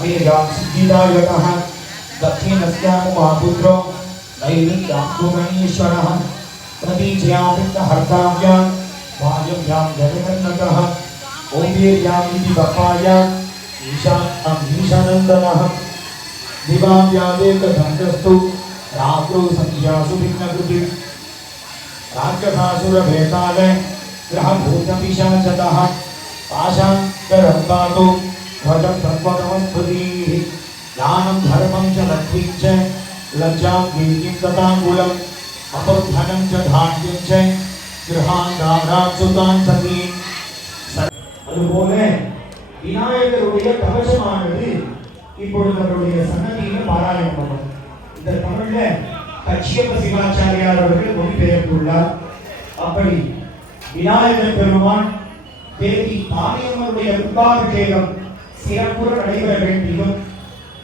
अभिराम सिद्धिदायकः दक्षिणस्यामु महापुत्रो नैवेद्याम्बुगणेश्वरः प्रतीच्यामित्तहर्ताव्यां वायव्यां जगन्नतः ओंवीर्यामिति बपायां ईशानन्दनः दिवाव्यादेकदण्डस्तु रात्रौ सन्ध्यासु भिन्नकृतिः राक्षसासुरभेताले ग्रहभूतपिशाचतः पाशान्तरम्बातो ध्वजं तत्त्वतमस्फुतिः ज्ञानं धर्मं च लक्ष्मीं च लज्जां कीर्तिं तथाङ्गुलम् अपौद्धनं च धान्यं च गृहान् राम्रां सुतान् सतीन् அதுபோல விநாயகருடைய கவசமானது இப்பொழுது நம்மளுடைய சன்னதியில் பாராயணம் பண்ணணும். இந்த தமிழ்ல கச்சியப்ப சிவாச்சாரியார் அவர்கள் மொழிபெயர்த்துள்ளார். அப்படி விநாயகர் பெருமான் தேவி காளியம்மனுடைய கும்பாபிஷேகம் சிறப்புற நடைபெற வேண்டியும்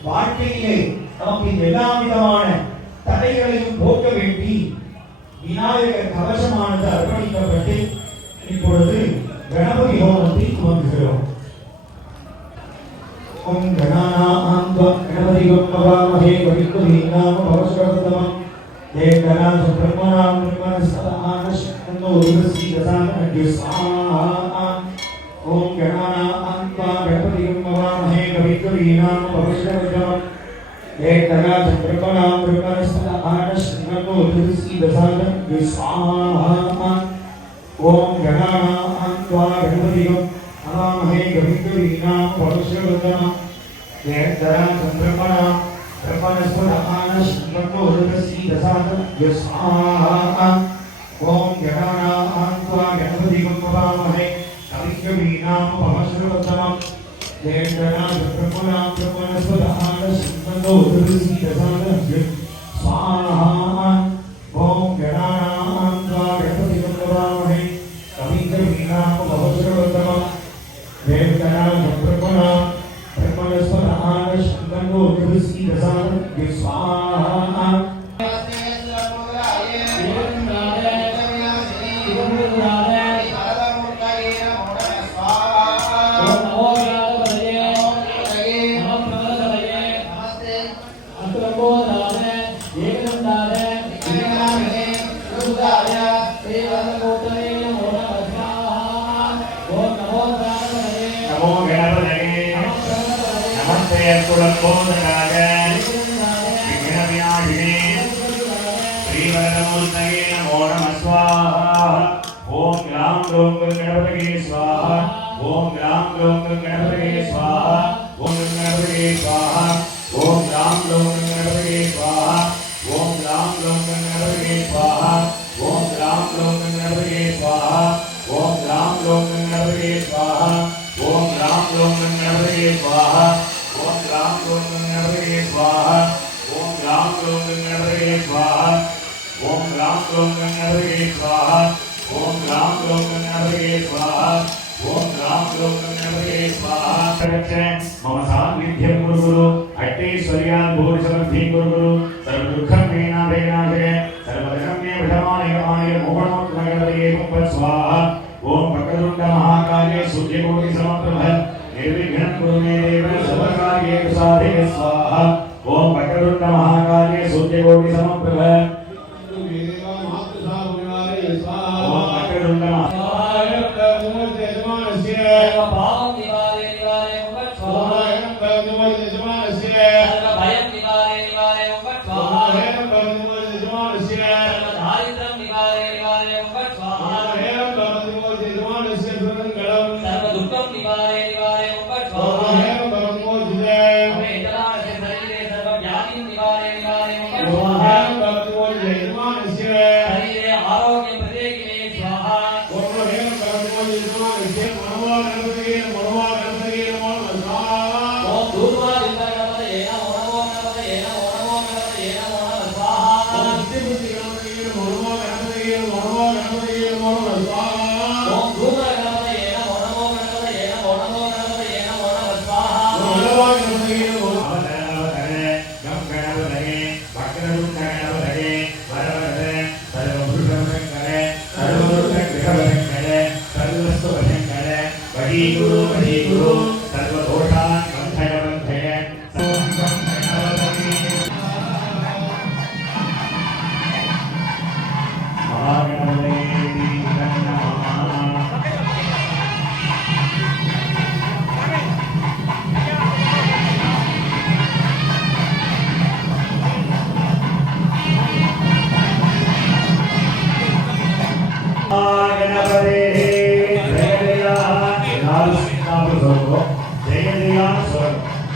வாழ்க்கையிலே நமக்கு எல்லா விதமான தடைகளையும் போக்க வேண்டி விநாயகர் கவசமானது அர்ப்பணிக்கப்பட்டு இப்பொழுது கணபதி ஹோமத்தை துவங்குகிறோம். ஓம் கணானாம் கணபதிகம் பவாமஹே கவிக்குலீனாம் பவஸ்ரவதமம் தேவகணாம் பிரம்மணாம் பிரம்மணஸ்ததானஸ்தோ உருவசி ததானத்ய ஸ்வாஹா. ஓம் கணானாம் கணபதிகம் பவாமஹே கவிக்குலீனாம் பவஸ்ரவதமம் தேவகணாம் பிரம்மணாம் பிரம்மணஸ்ததானஸ்தோ உருவசி ததானத்ய ஸ்வாஹா. ஓம் கணானாம் கணபதிகம் பவாமஹே கவிக்குலீனாம் பவஸ்ரவதமம் தேவகணாம் பிரம்மணாம் பிரம்மணஸ்ததானஸ்தோ உருவசி ததானத்ய ஸ்வாஹா. ஓம் கணானாம் கணபதிகம் பவாமஹே கவிக்குலீனாம் பவஸ்ரவதமம் தேவகணாம் பிரம்மணாம் பிரம்மணஸ்ததானஸ்தோ உருவசி ததானத்ய ஸ்வாஹா. ஓம் கணானாம் கணபதிகம் பவாமஹே கவிக்குலீனாம் பவஸ்ரவதமம் தேவகணாம் பிரம்மணாம் பிரம்மணஸ்ததானஸ்தோ உருவசி ததானத்ய ஸ்வாஹா. नमो गणपतये नमस्ते कुलबोधनाय विघ्नविनाशिने श्रीवरदमूर्तये नमो नमः स्वाहा. ओम ग्रां ग्लौं गणपतये स्वाहा. ओम ग्रां ग्लौं गणपतये स्वाहा. ओम गणपतये स्वाहा. ओम ग्रां ग्लौं गणपतये स्वाहा. ओम ग्रां ग्लौं गणपतये स्वाहा. ओम ग्रां ग्लौं गणपतये स्वाहा. ओम ग्रां ग्लौं गणपतये स्वाहा. ओम ग्रां ग्लौं गणपतये स्वाहा. ओम ग्रां ग्लौं गणपतये स्वाहा. ओम ग्रां ग्लौं गणपतये स्वाहा. ओम ग्रां ग्लौं गणपतये स्वाहा. ओम ग्रां ग्लौं गणपतये स्वाहा. ओम ग्रां ग्लौं गणपतये स्वाहा. मम सान्निध्यं गुरु अट्टेश्वर्यान् भूरिसमर्थिं गुरु सर्वदुःखं विनाशय सर्वधर्मे विषमाय मोहनोत्मगणपतये स्वाहा. ओम वक्रतुण्ड महाकाय सूर्यकोटि समप्रभ निर्विघ्नं कुरु मे देव सर्वकार्येषु साधये स्वाहा. ओम वक्रतुण्ड महाकाय सूर्यकोटि समप्रभ ओम वक्रतुण्ड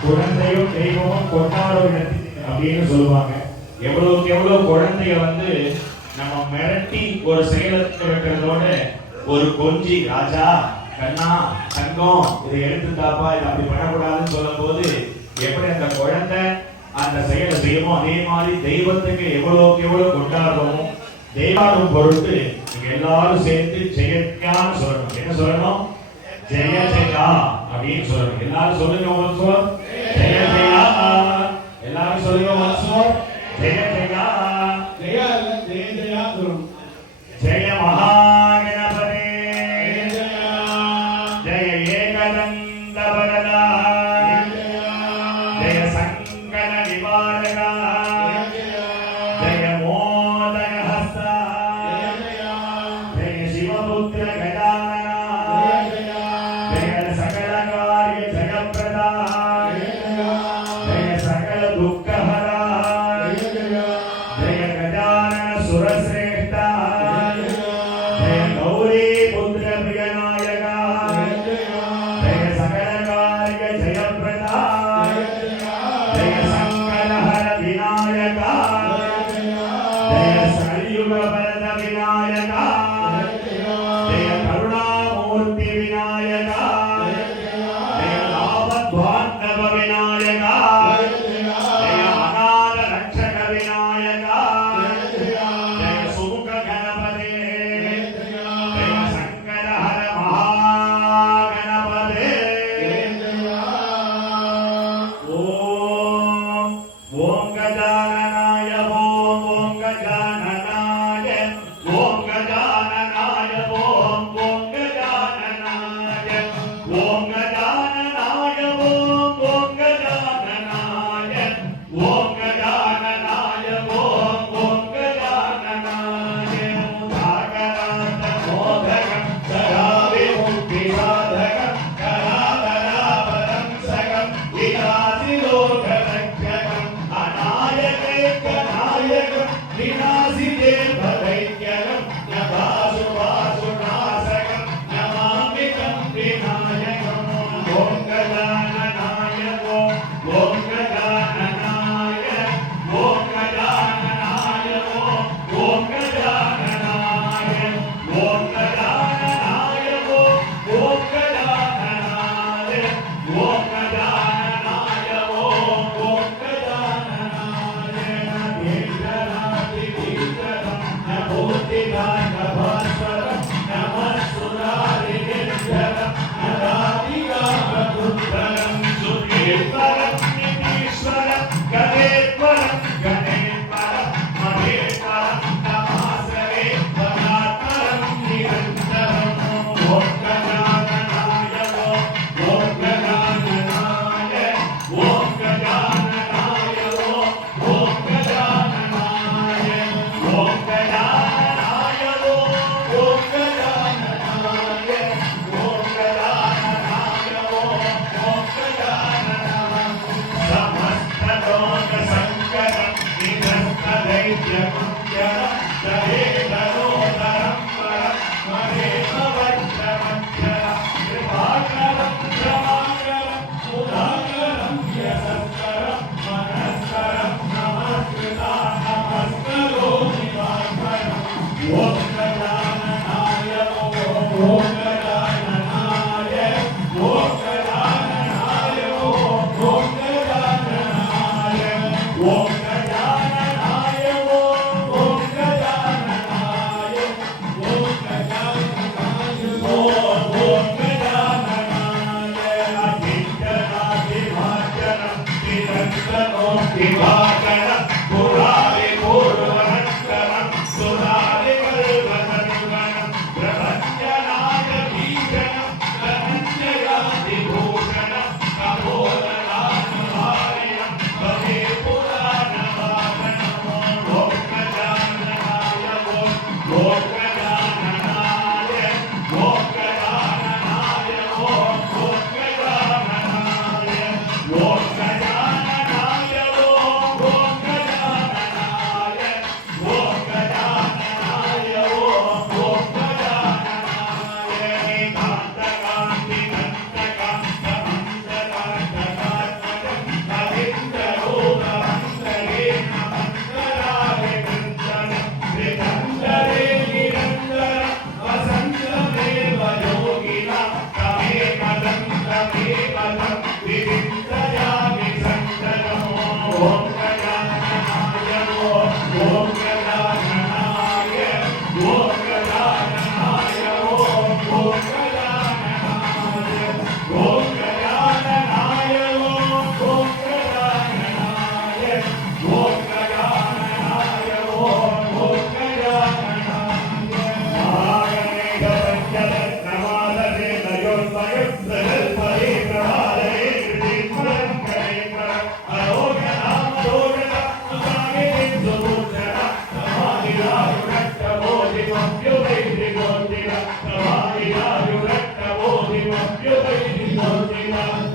குழந்தையும் தெய்வமும் கொண்டாடும் அப்படின்னு சொல்லுவாங்க. எவ்வளவுக்கு எவ்வளவு குழந்தைய வந்து நம்ம மிரட்டி ஒரு செயலத்தை வைக்கிறதோட ஒரு கொஞ்சி ராஜா கண்ணா தங்கம் இதை எடுத்துட்டாப்பா இதை அப்படி பண்ணக்கூடாதுன்னு சொல்லும் போது எப்படி அந்த குழந்தை அந்த செயலை செய்யுமோ அதே மாதிரி தெய்வத்துக்கு எவ்வளவுக்கு எவ்வளவு கொண்டாடுறோமோ தெய்வாடும் பொருட்டு நீங்க எல்லாரும் சேர்த்து ஜெயக்கான்னு சொல்லணும். என்ன சொல்லணும்? ஜெய ஜெயா அப்படின்னு சொல்லணும். எல்லாரும் சொல்லுங்க ஒரு சொல் ஜெய ஜெயா. எல்லாரும் சொல்லுங்க ஒரு சொல் ஜெய ஜெயா. ஜெயா ஜெய ஜெயா சொல்லணும். ஜெய மகாகணபதே ஜெய ஏகதந்த வரதா ஜெய சங்கட நிவாரகா ஜெய மோதக ஹஸ்தா ஜெய சிவபுத்திர கஜானனா ஜெய சகல காரிய ஜெயப்ரதா ஜெய சகல துக்கஹரா ஜெய கஜானன சுரஸ்ரேஷ்டா ஜெய கௌரி புத்திர பிரியநாயகா ஜெய சகல காரிய ஜெயப்ரதா ஜெய சங்கடஹர விநாயகா ஜெய சலியுக வரத விநாயகா ஜெய கருணாமூர்த்தி விநாயகா ஜெய லாபத்வாந்தவ விநாயகா ஜெய அநாத ரட்சக விநாயகா ஜெய சுமுக கணபதே ஜெய சங்கடஹர மகாகணபதே. ஓம் ஓம் கஜானனாய ஓம் கஜானனாய ஓம் கஜானனாய ஓம் கஜானனாய ஓம் கஜானனாய ஓம் கஜானனாய ஓம் கஜானனாய ஓம் கஜானனாய முதாகராத மோதகம் சராவி முக்தி சாதகம் கராதராபரம் சகம் விநாசி லோகரட்சகம் அநாயகைக்கநாயகம் விநாசி தேவதைக்யம் நபாசு வாசு நாசகம் நமாமிகம் விநாயகம். ஓம் கஜானனாய ஓம் கஜானனாய ஓம் கஜானனாய ஓம் கஜானனாய ஓம் கஜானனாய ஓம் கஜானனாய ஓம் கஜானனாய ஓம் கஜானனாய. தீர்த்தநாதி தீர்த்தனம் நபூதிதான பாஸ்வரம் நமஸ்துராரி நிர்ஜரம் நராதிகாபுத்தரம் சுகீர்த்தரம் நிதீஸ்வரம் கணேஸ்வரம் கணேஸ்வரம் மகேஸ்வரம் நமாசரே பராத்பரம் நிரந்தரம். ஓம் கஜானனாய ஓம் கஜானனாய ஓம் கஜானனாய ஓம் கஜானனாய ஓம் கஜானனாய ஓம் கஜானனாய ஓம் கஜானனாய ஓம் கஜானனாய. சமஸ்த லோக சங்கரம் நிரஸ்த தைத்ய குஞ்சரம் சரேதரோதரம் பரம் மகேம வர்ஷமஞ்சரம் கிருபாகரம் க்ஷமாகரம் சுதாகரம் யசஸ்கரம் மனஸ்கரம் நமஸ்கிருதா நமஸ்கரோமி வாங்கரம். ஓம் கஜானனாய ஓம் கஜானனாய ஓம் கஜானனாய ஓம் கஜானனாய ஓம் கஜானனாய ஓம் கஜானனாய ஓம் கஜானனாய ஓம் கஜானனாய. அகிஞ்சனாதிவாச்சனம் நிரந்தனோதிவாச்சனம் புராரி பூர்வனந்தரம் சுராரி கல்வதனுகணம் பிரபஞ்சநாத பீஷணம் தனஞ்சயாதிபூஷணம் கபோதநாதபாரியம் பவே புராணவாகனம். ஓம் கஜானனாய ஓம் கஜானனாய ஓம் கஜானனாய ஓம் கஜானனாய ஓம் கஜானனாய ஓம்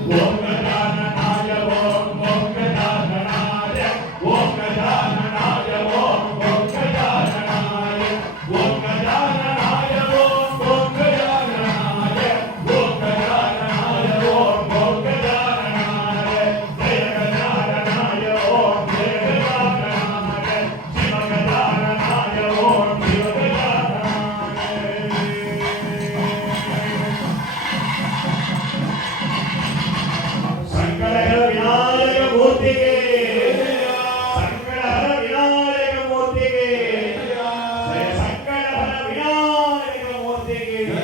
ஓம் கஜானனாய ஓம் ஓம் கஜானனாய ஓம் கஜானனாய ஓம் ஓம் கஜானனாய ஓம் கஜானனாய ஓம் ஓம் கஜானனாய ஓம் கஜானனாய ஓம் ஓம் கஜானனாய ஜெய கஜானனாய ஓம் ஜெய கஜானனாய சிவ கஜானனாய ஓம் சிவ சங்கடஹர விநாயக மூர்த்திகே சங்கடஹர விநாயக மூர்த்திகே ஜெய சங்கடஹர விநாயக மூர்த்திகே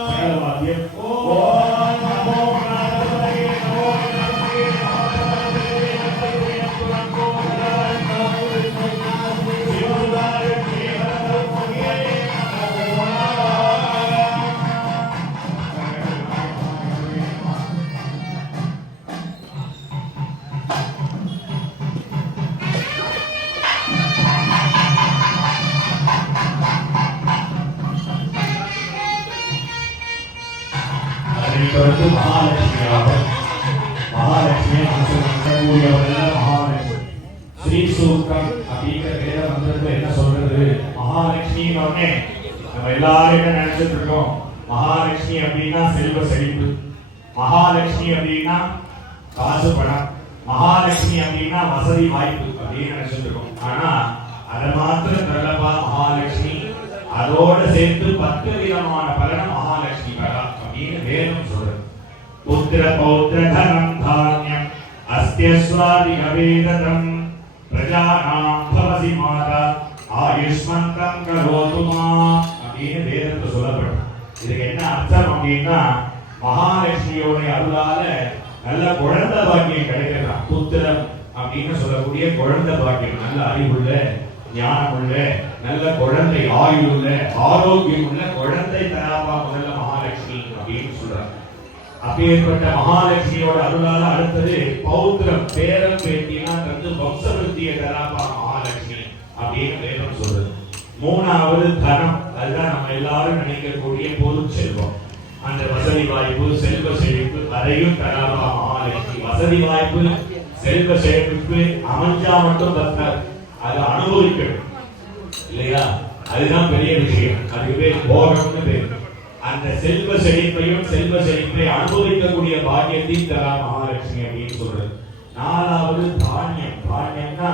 சகலவாத்தியம் ஓம் நமோ கணபதயே நமோ கணபதயே நமோ கணபதயே நமோ சிவசுதாய தேவதமோகியே நமோ தொடர்ந்து மகாலட்சுமியாக மகாலட்சுமியை மனசில் மகாலட்சுமி ஸ்ரீ சூக்தம் அப்படிங்கிற வேத மந்திரத்துல என்ன சொல்றது மகாலட்சுமின்னு உடனே நம்ம எல்லாரும் என்ன நினைச்சிட்டு இருக்கோம் மகாலட்சுமி அப்படின்னா செல்வ செழிப்பு மகாலட்சுமி அப்படின்னா காசு பணம் மகாலட்சுமி அப்படின்னா வசதி வாய்ப்பு அப்படின்னு நினைச்சிட்டு இருக்கோம் ஆனா அதை மாத்திரம் தரலப்பா மகாலட்சுமி அதோட சேர்த்து 10 விதமான பலனை மகாலட்சுமி தரா அப்படின்னு வேதம் சொல்றது புத்திர பௌத்திர தனம் தானியம் அஸ்தியஸ்வாதி கவேதம் பிரஜானாம் பவசி மாதா ஆயுஷ்மந்தம் கரோதுமா அப்படின்னு வேதத்துல சொல்லப்படும் இதுக்கு என்ன அர்த்தம் அப்படின்னா மகாலட்சுமியோட அருளால நல்ல குழந்தை பாக்கியம் கிடைக்கிறதா புத்திரம் அப்படின்னு சொல்லக்கூடிய குழந்தை பாக்கியம் நல்ல அறிவுள்ள ஞானம் உள்ள நல்ல குழந்தை ஆயுள் ஆரோக்கியம் உள்ள குழந்தை தராபா முதல்ல மகாலட்சுமி அப்படின்னு சொல்றாங்க அப்பேற்பட்ட மகாலட்சுமியோட அருளால அடுத்தது பௌத்திரம் பேரம் பேட்டினா தந்து வம்சவருத்திய தராபா மகாலட்சுமி அப்படின்னு வேதம் சொல்றது மூணாவது தனம் அதுதான் நம்ம எல்லாரும் நினைக்கக்கூடிய பொது செல்வம் அந்த வசதி வாய்ப்பு செல்வ செழிப்பு அதையும் தராபா மகாலட்சுமி வசதி வாய்ப்பு செல்வ செழிப்பு அமைஞ்சா மட்டும் பத்தாது அதை அனுபவிக்கணும் இல்லையா அதுதான் பெரிய விஷயம் அதுக்கு பேர் போகம்னு பேர் அந்த செல்வ செழிப்பையும் செல்வ செழிப்பை அனுபவிக்கக்கூடிய பாக்கியத்தையும் தரா மகாலட்சுமி அப்படின்னு சொல்றது நாலாவது தானியம் தானியம்னா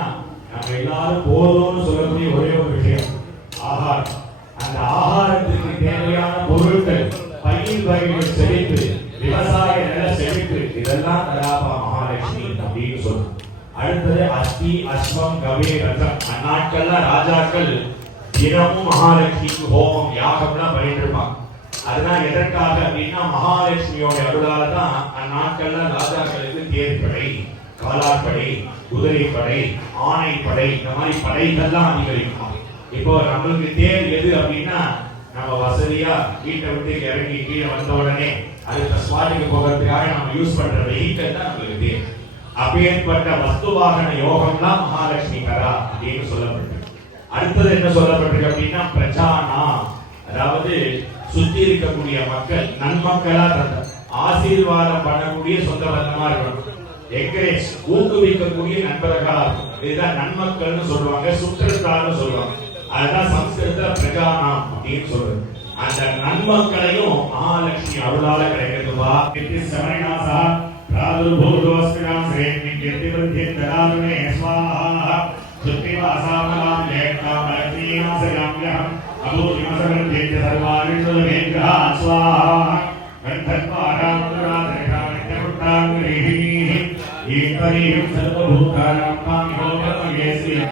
நம்ம எல்லாரும் போதும்னு சொல்லக்கூடிய ஒரே ஒரு விஷயம் ஆகாரம் அந்த ஆகாரத்துக்கு தேவையான பொருட்கள் பயிர் வகைகள் செழிப்பு விவசாய நில செழிப்பு இதெல்லாம் தராபா மகாலட்சுமி அப்படின்னு சொல்றோம் அடுத்தது அஸ்தி அஸ்வம் கவே ரதம் அந்நாட்கள்ல ராஜாக்கள் தினமும் மகாலட்சுமிக்கு ஹோமம் யாகம்லாம் பண்ணிட்டு இருப்பாங்க அதெல்லாம் எதற்காக அப்படின்னா மகாலட்சுமியோட அருளால தான் அந்நாட்கள்ல ராஜாக்களுக்கு தேர்ப்படை காலாட்படை குதிரைப்படை ஆணைப்படை இந்த மாதிரி படைகள்லாம் அதிகரிக்கும் இப்போ நம்மளுக்கு தேர் எது அப்படின்னா நம்ம வசதியா வீட்டை விட்டு இறங்கி கீழே வந்த உடனே அடுத்த ஸ்பாட்டுக்கு போகிறதுக்காக நம்ம யூஸ் பண்ற வெஹிக்கிள் தான் நம்மளுக்கு தேர் அப்பேற்பட்ட வஸ்து வாகன யோகம் தான் மகாலட்சுமி கரா அப்படின்னு சொல்லப்பட்டிருக்கு அடுத்தது என்ன சொல்லப்பட்டிருக்கு அப்படின்னா பிரஜானா அதாவது சுத்தி இருக்கக்கூடிய மக்கள் நன்மக்களா தந்த ஆசீர்வாதம் பண்ணக்கூடிய சொந்த பந்தமா இருக்கணும் என்கரேஜ் ஊக்குவிக்கக்கூடிய நண்பர்களா இருக்கும் இதுதான் நன்மக்கள்னு சொல்லுவாங்க சுற்றத்தார்னு சொல்லுவாங்க அதுதான் சம்ஸ்கிருத பிரஜானாம் அப்படின்னு சொல்றது அந்த நன்மக்களையும் மகாலட்சுமி அருளால கிடைக்கிறதுவா சமயநாசா प्रादुर्भूतोऽस्मिन् श्रेणीं कीर्तिवृद्धिं ददातु मे स्वाहा सुत्तिवासामलां जयकामलक्ष्मीं सयाम्यहम् अभूतिमसवृद्धिं च सर्वाणि सुलभेभ्यः स्वाहा गन्धर्वारामधुराधरिकानित्यपुट्टाङ्गैः ईश्वरीं सर्वभूतानां कामिहो